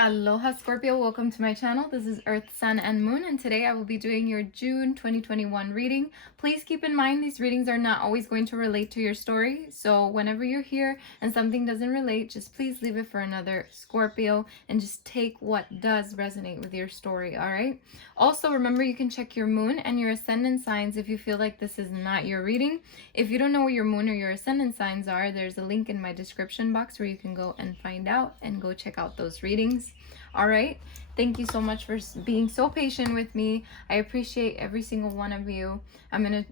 Aloha Scorpio, welcome to my channel. This is Earth, Sun, and Moon, and today I will be doing your June 2021 reading. Please keep in mind these readings are not always going to relate to your story, so whenever you're here and something doesn't relate, just please leave it for another Scorpio and just take what does resonate with your story, alright? Also, remember you can check your moon and your ascendant signs if you feel like this is not your reading. If you don't know what your moon or your ascendant signs are, there's a link in my description box where you can go and find out and go check out those readings. All right, thank you so much for being so patient with me. I appreciate every single one of you. I'm gonna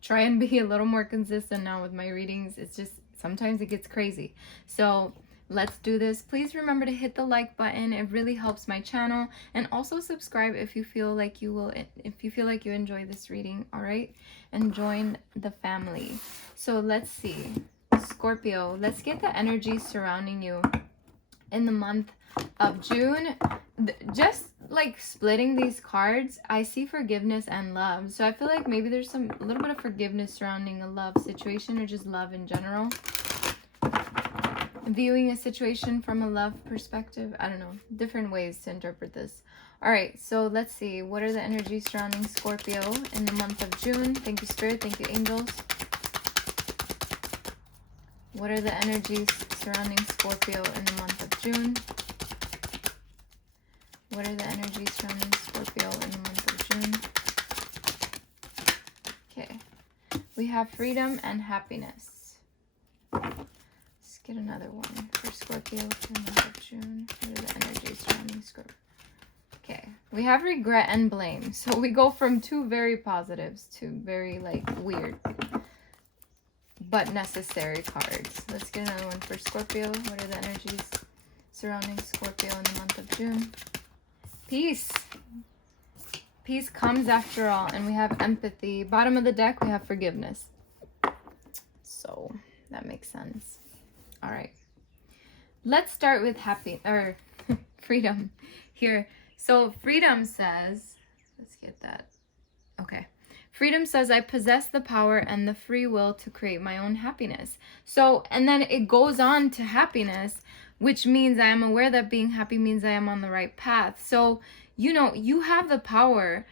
try and be a little more consistent now with my readings. It's just sometimes it gets crazy, so let's do this. Please remember to hit the like button. It really helps my channel, and also subscribe if you feel like you enjoy this reading. All right, and join the family. So let's see, Scorpio, let's get the energy surrounding you in the month of June. Just like splitting these cards, I see forgiveness and love. So I feel like maybe there's a little bit of forgiveness surrounding a love situation or just love in general. Viewing a situation from a love perspective. I don't know. Different ways to interpret this. All right, so let's see. What are the energies surrounding Scorpio in the month of June? Thank you, Spirit. Thank you, angels. What are the energies surrounding Scorpio in the month of June? What are the energies surrounding Scorpio in the month of June? Okay. We have freedom and happiness. Let's get another one for Scorpio for the month of June. What are the energies surrounding Scorpio? Okay. We have regret and blame. So we go from two very positives to very like weird but necessary cards. Let's get another one for Scorpio. What are the energies surrounding Scorpio in the month of June? Peace. Peace comes after all. And we have empathy. Bottom of the deck, we have forgiveness. So that makes sense. All right. Let's start with freedom here. So freedom says, let's get that. Okay. Freedom says, I possess the power and the free will to create my own happiness. So, and then it goes on to happiness, which means I am aware that being happy means I am on the right path. So, you know, you have the power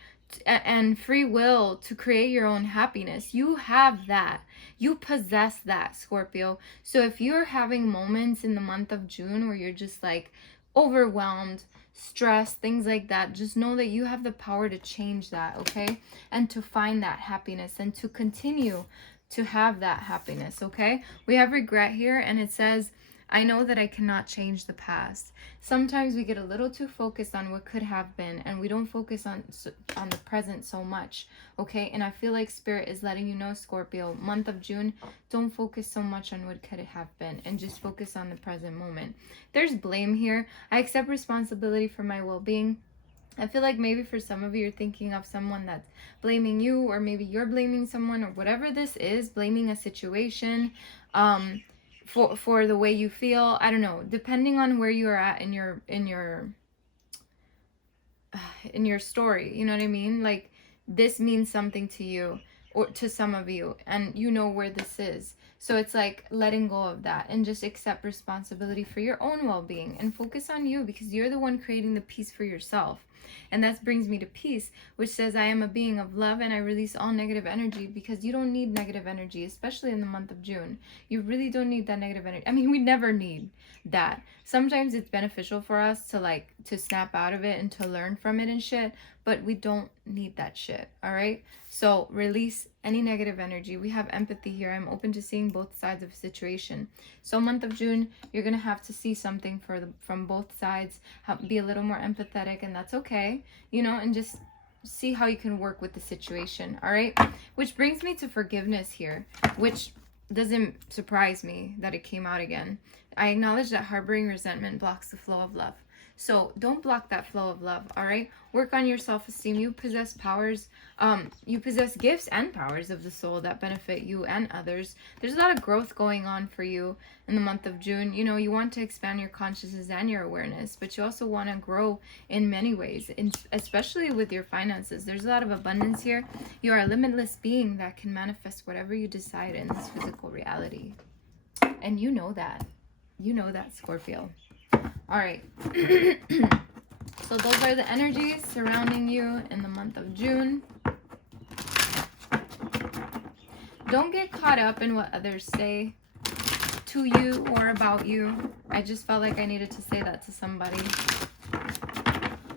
and free will to create your own happiness. You have that. You possess that, Scorpio. So if you're having moments in the month of June where you're just like overwhelmed, stress, things like that, just know that you have the power to change that, okay? And to find that happiness and to continue to have that happiness, okay? We have regret here, and it says, I know that I cannot change the past. Sometimes we get a little too focused on what could have been, and we don't focus on the present so much, okay? And I feel like Spirit is letting you know, Scorpio, month of June, don't focus so much on what could have been and just focus on the present moment. There's blame here. I accept responsibility for my well-being. I feel like maybe for some of you, you're thinking of someone that's blaming you, or maybe you're blaming someone, or whatever this is, blaming a situation, for the way you feel. I don't know, depending on where you are at in your story, you know what I mean? Like, this means something to you or to some of you, and you know where this is. So it's like letting go of that and just accept responsibility for your own well-being and focus on you, because you're the one creating the peace for yourself. And that brings me to peace, which says, I am a being of love and I release all negative energy, because you don't need negative energy, especially in the month of June. You really don't need that negative energy. I mean, we never need that. Sometimes it's beneficial for us to snap out of it and to learn from it and shit, but we don't need that shit, all right? So release any negative energy. We have empathy here. I'm open to seeing both sides of a situation. So month of June, you're going to have to see something from both sides, be a little more empathetic, and that's okay, you know, and just see how you can work with the situation, all right? Which brings me to forgiveness here, which doesn't surprise me that it came out again. I acknowledge that harboring resentment blocks the flow of love. So don't block that flow of love, all right? Work on your self-esteem. You possess powers. You possess gifts and powers of the soul that benefit you and others. There's a lot of growth going on for you in the month of June. You know, you want to expand your consciousness and your awareness, but you also want to grow in many ways, especially with your finances. There's a lot of abundance here. You are a limitless being that can manifest whatever you decide in this physical reality. And you know that. You know that, Scorpio. All right. So those are the energies surrounding you in the month of June. Don't get caught up in what others say to you or about you. I just felt like I needed to say that to somebody.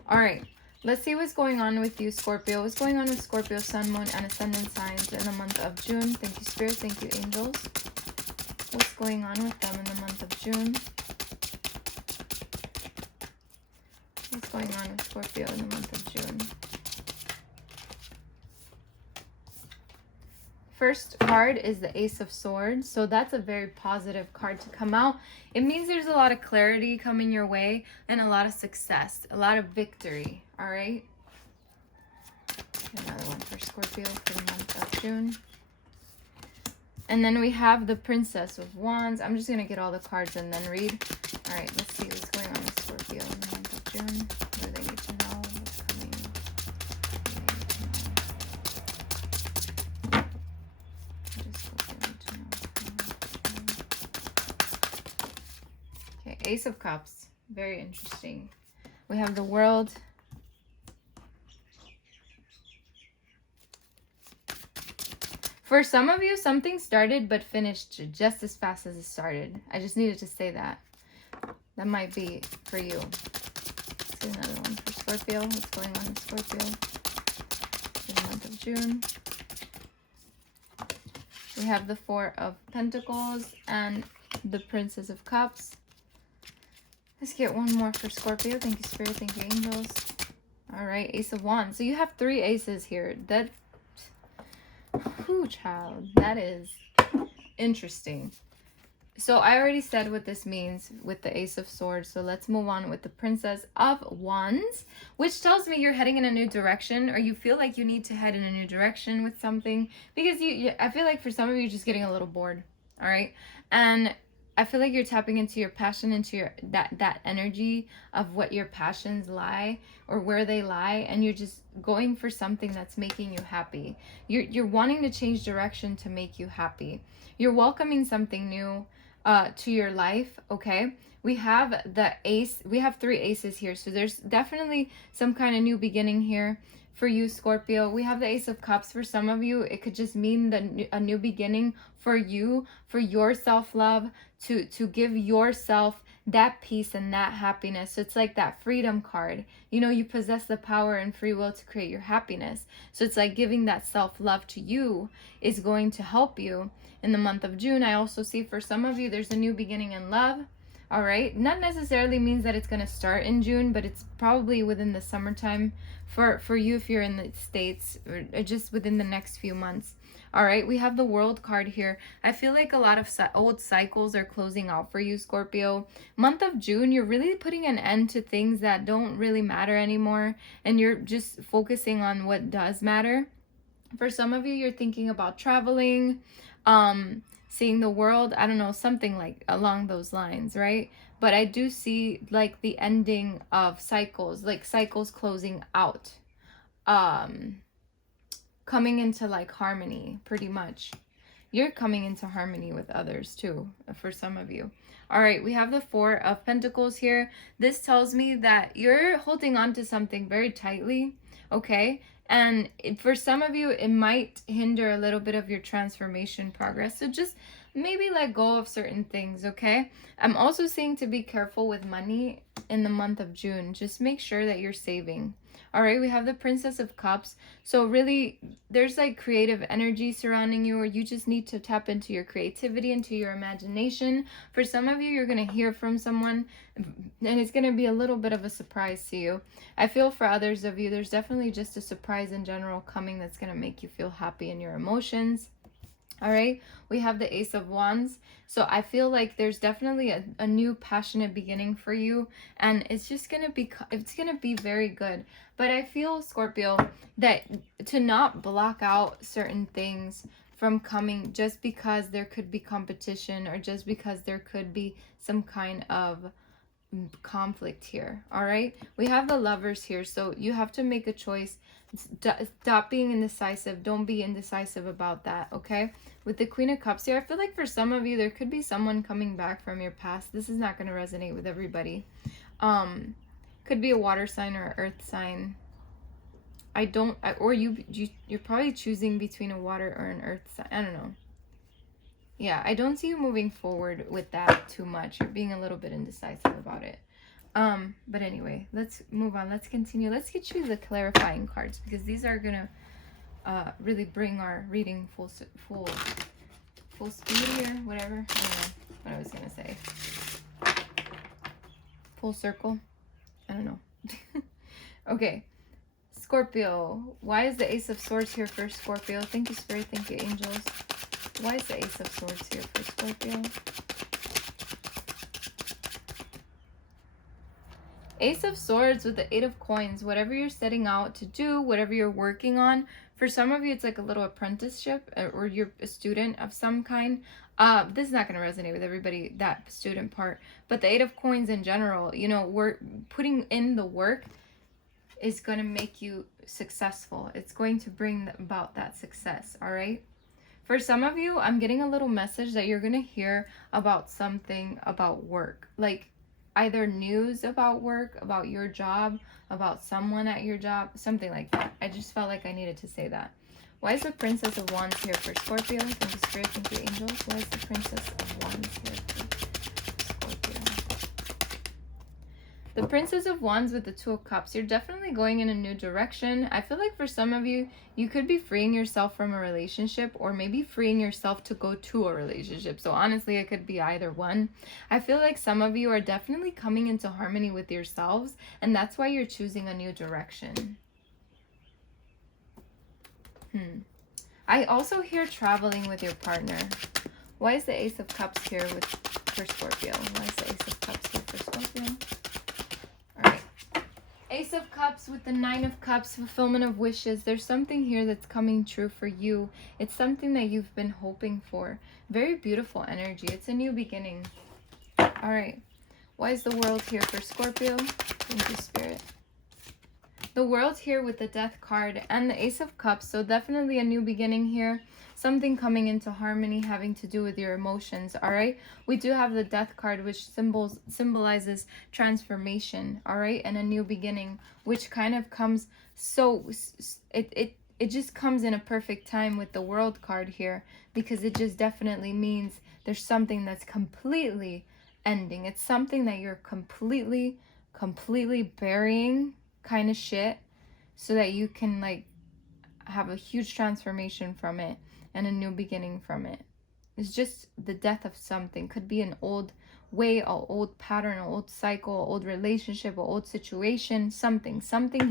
All right. Let's see what's going on with you, Scorpio. What's going on with Scorpio, Sun, Moon, and Ascendant signs in the month of June? Thank you, Spirit. Thank you, Angels. What's going on with them in the month of June? What's going on with Scorpio in the month of June? First card is the Ace of Swords. So that's a very positive card to come out. It means there's a lot of clarity coming your way and a lot of success, a lot of victory. All right. Another one for Scorpio for the month of June. And then we have the Princess of Wands. I'm just going to get all the cards and then read. All right, let's see what's going on with Scorpio in the month of June. What do they need to know? What's coming? Okay, Ace of Cups. Very interesting. We have the World. For some of you, something started but finished just as fast as it started. I just needed to say that. That might be for you. Let's do another one for Scorpio. What's going on with Scorpio in the month of June? We have the Four of Pentacles and the Princess of Cups. Let's get one more for Scorpio. Thank you, Spirit. Thank you, Angels. All right, Ace of Wands. So you have 3 aces here. That, whew, child, that is interesting. So I already said what this means with the Ace of Swords. So let's move on with the Princess of Wands, which tells me you're heading in a new direction, or you feel like you need to head in a new direction with something, because I feel like for some of you, you're just getting a little bored. All right. And I feel like you're tapping into your passion, into your that energy of what your passions lie or where they lie, and you're just going for something that's making you happy. You're wanting to change direction to make you happy. You're welcoming something new to your life. Okay, we have the Ace. We have 3 aces here, so there's definitely some kind of new beginning here for you, Scorpio. We have the Ace of Cups. For some of you, it could just mean a new beginning for you, for your self-love, to give yourself that peace and that happiness. So it's like that freedom card. You know, you possess the power and free will to create your happiness. So it's like giving that self-love to you is going to help you in the month of June. I also see for some of you, there's a new beginning in love. All right, not necessarily means that it's going to start in June, but it's probably within the summertime for you if you're in the States, or just within the next few months. All right, we have the World card here. I feel like a lot of old cycles are closing out for you, Scorpio. Month of June, you're really putting an end to things that don't really matter anymore, and you're just focusing on what does matter. For some of you, you're thinking about traveling, seeing the world. I don't know, something like along those lines, right? But I do see like the ending of cycles, like cycles closing out, coming into like harmony, pretty much. You're coming into harmony with others too, for some of you. All right, we have the Four of Pentacles here. This tells me that you're holding on to something very tightly, okay? And for some of you, it might hinder a little bit of your transformation progress. So just maybe let go of certain things, okay? I'm also saying to be careful with money in the month of June. Just make sure that you're saving. All right, we have the Princess of Cups. So really, there's like creative energy surrounding you, or you just need to tap into your creativity, into your imagination. For some of you, you're going to hear from someone, and it's going to be a little bit of a surprise to you. I feel for others of you, there's definitely just a surprise in general coming that's going to make you feel happy in your emotions. All right, we have the Ace of Wands. So I feel like there's definitely a new passionate beginning for you, and it's just going to be very good. But I feel, Scorpio, that to not block out certain things from coming just because there could be competition, or just because there could be some kind of conflict here. All right, we have the Lovers here, so you have to make a choice. Stop being indecisive. Don't be indecisive about that, okay? With the Queen of Cups here, I feel like for some of you, there could be someone coming back from your past. This is not going to resonate with everybody. Could be a water sign or an earth sign. You're probably choosing between a water or an earth sign. I don't know. Yeah, I don't see you moving forward with that too much. You're being a little bit indecisive about it. But anyway, let's move on. Let's continue. Let's get you the clarifying cards, because these are gonna really bring our reading full speed here. Whatever. I don't know what I was gonna say. Full circle. I don't know. Okay. Scorpio. Why is the Ace of Swords here for Scorpio? Thank you, Spirit. Thank you, angels. Why is the Ace of Swords here for Scorpio? Ace of Swords with the Eight of Coins. Whatever you're setting out to do, whatever you're working on. For some of you, it's like a little apprenticeship, or you're a student of some kind. This is not going to resonate with everybody, that student part. But the Eight of Coins in general, you know, we're putting in the work is going to make you successful. It's going to bring about that success, all right? For some of you, I'm getting a little message that you're going to hear about something about work. Like either news about work, about your job, about someone at your job, something like that. I just felt like I needed to say that. Why is the Princess of Wands here for Scorpio? Thank you, Spirit. Thank you, angels. Why is the Princess of Wands here for Scorpio? The Princess of Wands with the Two of Cups. You're definitely going in a new direction. I feel like for some of you, you could be freeing yourself from a relationship, or maybe freeing yourself to go to a relationship. So honestly, it could be either one. I feel like some of you are definitely coming into harmony with yourselves, and that's why you're choosing a new direction. I also hear traveling with your partner. Why is the Ace of Cups here for Scorpio? Why is the Ace of Cups here for Scorpio? Alright. Ace of Cups with the Nine of Cups, fulfillment of wishes. There's something here that's coming true for you. It's something that you've been hoping for. Very beautiful energy. It's a new beginning. Alright. Why is the World here for Scorpio? Thank you, Spirit. The World here with the Death card and the Ace of Cups. So definitely a new beginning here. Something coming into harmony having to do with your emotions, all right? We do have the Death card, which symbolizes transformation, all right? And a new beginning, which kind of comes it just comes in a perfect time with the World card here, because it just definitely means there's something that's completely ending. It's something that you're completely burying kind of shit, so that you can like have a huge transformation from it and a new beginning from it. It's just the death of something. Could be an old way, an old pattern, an old cycle, an old relationship, an old situation, something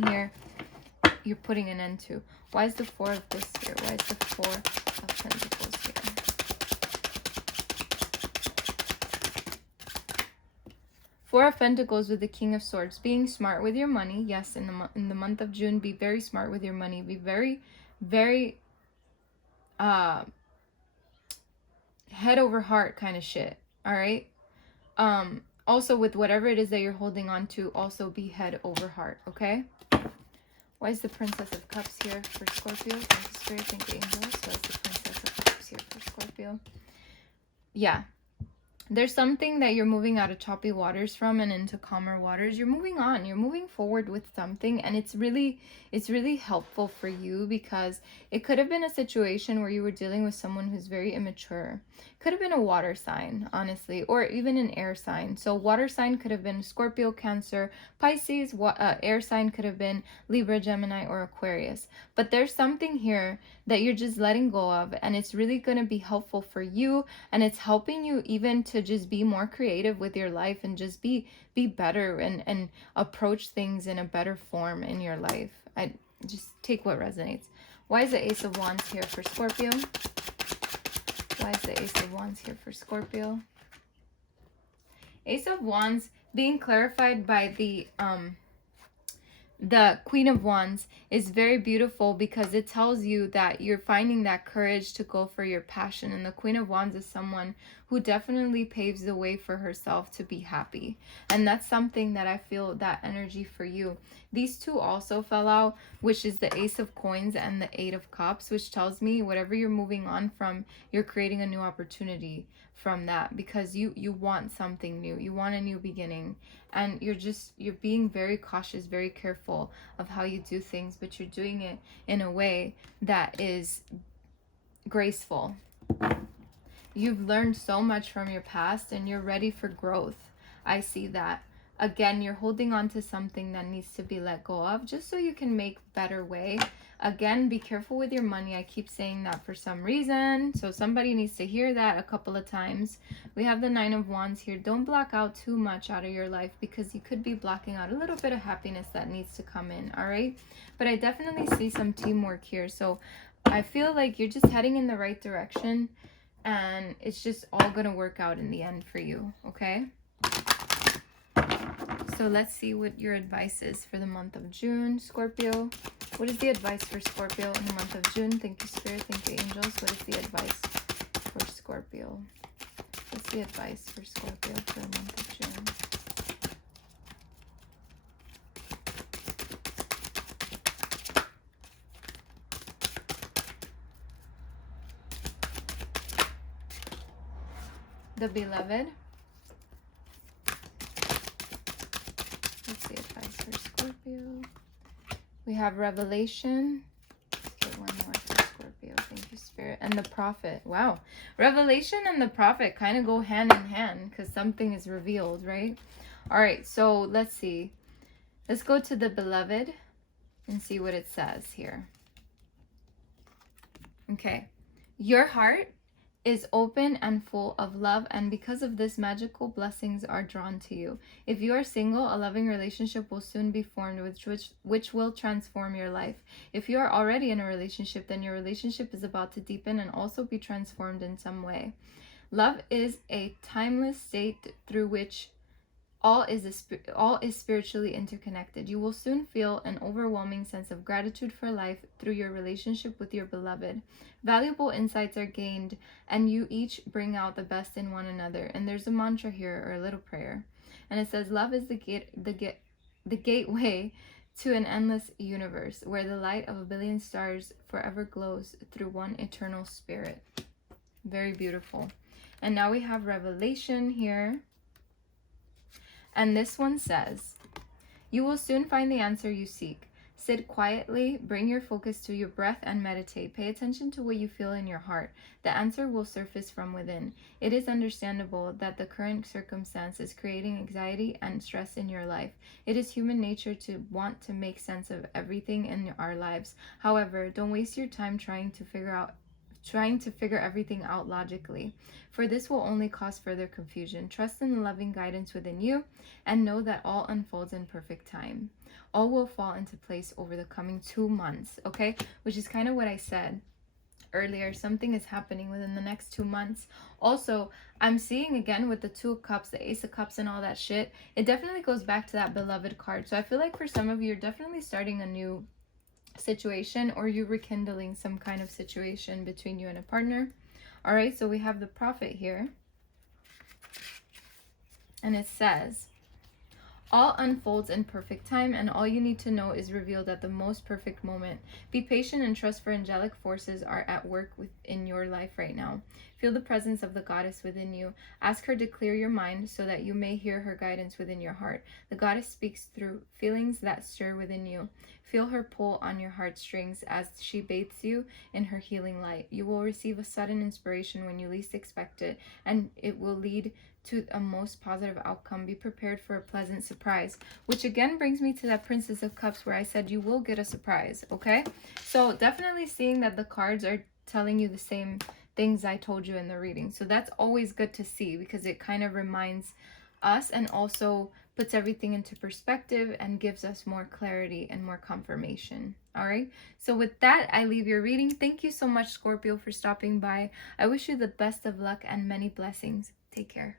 here you're putting an end to. Why is the Four of this here? Why is the Four of Pentacles here? Four of Pentacles with the King of Swords. Being smart with your money. Yes, in the month of June, be very smart with your money. Be very, very head over heart kind of shit. All right. Also with whatever it is that you're holding on to, also be head over heart. Okay. Why is the Princess of Cups here for Scorpio? Thank you, Spirit. Thank you, angels. Why is the Princess of Cups here for Scorpio? Yeah. There's something that you're moving out of choppy waters from and into calmer waters. You're moving on. You're moving forward with something, and it's really helpful for you, because it could have been a situation where you were dealing with someone who's very immature. Could have been a water sign, honestly, or even an air sign. So water sign could have been Scorpio, Cancer, Pisces. Air sign could have been Libra, Gemini, or Aquarius. But there's something here that you're just letting go of, and it's really going to be helpful for you, and it's helping you even to just be more creative with your life, and just be better and approach things in a better form in your life. I just take what resonates. Why is the Ace of Wands here for Scorpio? Why is the Ace of Wands here for Scorpio? Ace of Wands being clarified by the Queen of Wands is very beautiful, because it tells you that you're finding that courage to go for your passion. And the Queen of Wands is someone who definitely paves the way for herself to be happy. And that's something that I feel that energy for you. These two also fell out, which is the Ace of Coins and the Eight of Cups, which tells me whatever you're moving on from, you're creating a new opportunity from that, because you want something new. You want a new beginning, and you're being very cautious, very careful of how you do things, but you're doing it in a way that is graceful. You've learned so much from your past and you're ready for growth. I see that. Again, you're holding on to something that needs to be let go of just so you can make better way. Again, be careful with your money. I keep saying that for some reason. So somebody needs to hear that a couple of times. We have the Nine of Wands here. Don't block out too much out of your life, because you could be blocking out a little bit of happiness that needs to come in. All right. But I definitely see some teamwork here. So I feel like you're just heading in the right direction, and it's just all going to work out in the end for you. Okay. So let's see what your advice is for the month of June, Scorpio. What is the advice for Scorpio in the month of June? Thank you, Spirit. Thank you, angels. What is the advice for Scorpio? What's the advice for Scorpio for the month of June? The Beloved. What's the advice for Scorpio? We have Revelation. Let's get one more for Scorpio. Thank you, Spirit. And the Prophet. Wow. Revelation and the Prophet kind of go hand in hand, because something is revealed, right? All right. So let's see. Let's go to the Beloved and see what it says here. Okay. Your heart is open and full of love, and because of this, magical blessings are drawn to you. If you are single, a loving relationship will soon be formed, which will transform your life. If you are already in a relationship, then your relationship is about to deepen and also be transformed in some way. Love is a timeless state through which all is spiritually interconnected. You will soon feel an overwhelming sense of gratitude for life through your relationship with your beloved. Valuable insights are gained, and you each bring out the best in one another. And there's a mantra here, or a little prayer, and it says, love is the gateway to an endless universe where the light of a billion stars forever glows through one eternal spirit. Very beautiful. And now we have Revelation here. And this one says, you will soon find the answer you seek. Sit quietly, bring your focus to your breath and meditate. Pay attention to what you feel in your heart. The answer will surface from within. It is understandable that the current circumstance is creating anxiety and stress in your life. It is human nature to want to make sense of everything in our lives. However, don't waste your time trying to figure everything out logically, for this will only cause further confusion. Trust in the loving guidance within you and know that all unfolds in perfect time. All will fall into place over the coming 2 months, okay? Which is kind of what I said earlier. Something is happening within the next 2 months. Also, I'm seeing again with the Two of Cups, the Ace of Cups and all that shit, it definitely goes back to that beloved card. So I feel like for some of you, you're definitely starting a new situation, or you rekindling some kind of situation between you and a partner. All right, so we have the Prophet here, and it says, all unfolds in perfect time, and all you need to know is revealed at the most perfect moment. Be patient and trust, for angelic forces are at work within your life right now. Feel the presence of the goddess within you. Ask her to clear your mind so that you may hear her guidance within your heart. The goddess speaks through feelings that stir within you. Feel her pull on your heartstrings as she bathes you in her healing light. You will receive a sudden inspiration when you least expect it, and it will lead to a most positive outcome. Be prepared for a pleasant surprise, which again brings me to that Princess of Cups where I said you will get a surprise, okay? So definitely seeing that the cards are telling you the same things I told you in the reading. So that's always good to see, because it kind of reminds us and also puts everything into perspective and gives us more clarity and more confirmation. All right, so with that, I leave your reading. Thank you so much, Scorpio, for stopping by. I wish you the best of luck and many blessings. Take care.